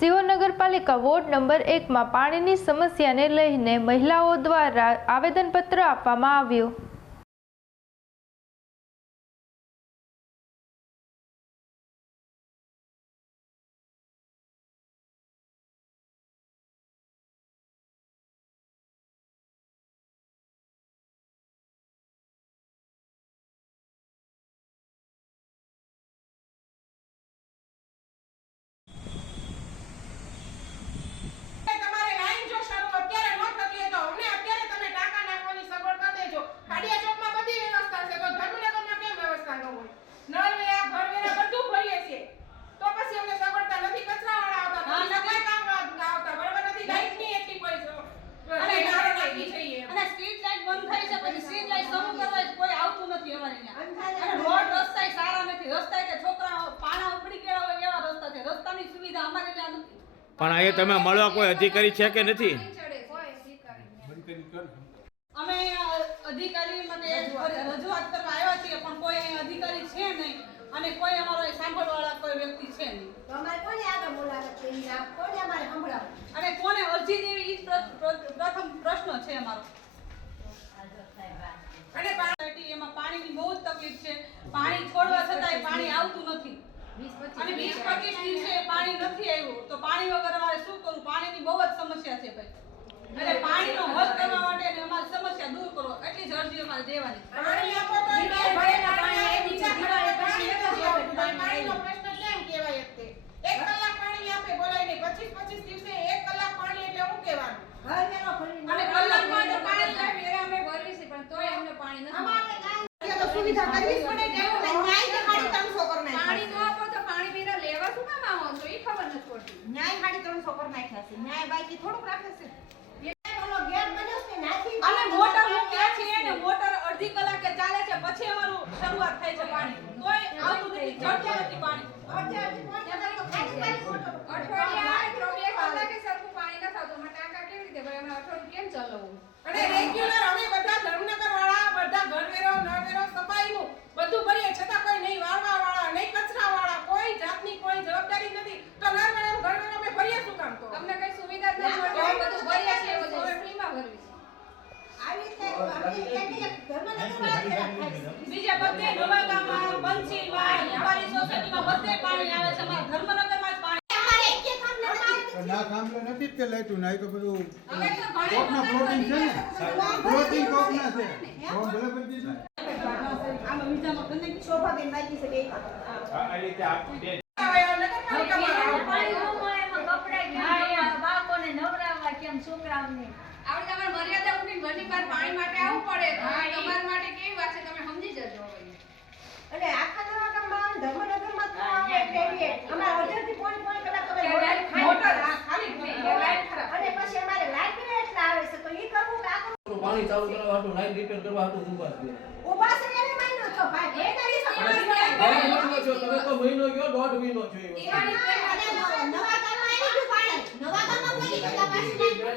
સિહોર નગરપાલિકા ward number 1 માં પાણીની સમસ્યાને લઈને મહિલાઓ દ્વારા આવેદનપત્ર આપવામાં આવ્યું। પણ અહીંયા તમે મળવા કોઈ અધિકારી છે કે નથી? અમે અધિકારી માટે રજૂઆત કરવા આવ્યા છીએ પણ કોઈ અધિકારી છે નહીં અને કોઈ અમારો સાંભળવાળા કોઈ વ્યક્તિ છે નહીં। તો અમારે કોને આગળ બોલાવે છે કોને અમારે સંભળાવે અને કોને અરજી દેવી એ પ્રથમ પ્રશ્ન છે અમારો। અને એમાં પાણીની બહુ જ તકલીફ છે। પાણી છોડવા છતાંય પાણી આવતું નથી અને 20-25 દિવસે પાણી નથી આવ્યું તો પાણી વગર અમારે શું કરવું? પાણીની બહુ જ સમસ્યા છે ભાઈ અને પાણીનો હલ કરવા માટે અને અમારી સમસ્યા દૂર કરો એટલી જ અરજી અમારે દેવાની। પાણી આપો તો પાણીનો પ્રશ્ન કેમ કહેવાય? એક કલાક પાણી આપે બોલાય નહીં 25-25 દિવસે 1 કલાક પાણી એટલે હું કહેવાનું? અને કલાકમાં તો પાણી અમે ભરવી છે પણ તોય અમને પાણી નથી અમારે તો સુવિધા કરવી જ પડે કે ન્યાય કે 350 કરી નાખ્યા પાણી ન આપો તો પાણી પીને લેવા શું કામ આવો છો એ ખબર નથી પડતી। ન્યાય 350 કરી નાખ્યા છે ન્યાય બાકી થોડુંક રાખે છે બોલો ગેટ બન્યો છે નાખી અને મોટર મૂક્યા છે અને મોટર અડધી કલાકે ચાલે છે પછી અમારું શરૂઆત થાય છે પાણી તોય આવતું નથી ચડતું નથી પાણી। અઠવાડિયા 23 કલાકે સરખું પાણી ન થતું અમે ટાંકા કેવી રીતે ભરે? અમે અઠવાડિયું કેમ ચલાવવું? અને રેગ્યુલર અમે બધા ધર્મનગર વાળા બધા ઘરવેરો નળવેરો સફાઈનું બધું ભરીએ છતાં કોઈ નહીં વાળવા વાળા નહીં કચરા વાળા કોઈ જાતની કોઈ જવાબદારી નથી તો નળવેરો ઘરવેરો અમે ભરીએ શું કામ? તો અમને કઈ સુવિધા જ નથી મળતી અમે બધું ભરીએ છીએ બધું અમે ફ્રીમાં ભરવી છે। આવી રીતે ધર્મનગર વાળા બીજા બધે નવા ગામમાં બંસીમાં અમારી સોસાયટીમાં બધે પાણી આવે છે અમારા ધર્મનગરમાં જ પાણી અમારે એક કામ ના કામ તો નથી જ કે લાઈટું ના તો બધું અમે તો કોકના પ્લોટિંગ છે ને પ્લોટિંગ કોકના છે કોણ ભલે બધી છે આમાં બીજામાં ગંદકી શોભાબેન બાકી છે બે આ રીતે આપી દે આપણે તમારે મર્યાદા ઉઠીને ઘરની બહાર પાણી માટે આવવું પડે તમારા માટે કેવી વાત છે તમે સમજી જજો। અને આખા નવા ગામમાં ધર્મનગરમાં તો આવે એટલે અમાર અડધી પોણી કલાક તો મોટર ખાલી લાઈટ ખરાબ અને પછી અમારે લાઈટ બિલ એટલા આવે છે તો ઈ કરવું કે આ કરવું? પાણી ચાલુ કરવા હાટુ લાઈન રિપેર કરવા હાટુ ઊભા છે ઉભા છે એને મહિનો છો ભાઈ બે કરી શકો મહિનો છો તમે તો મહિનો ગયો 1.5 મહિનો છો અને નવા ગામમાં આવી ગયું પાણી નવા ગામમાં કોઈ કદા પાછી લાઈટ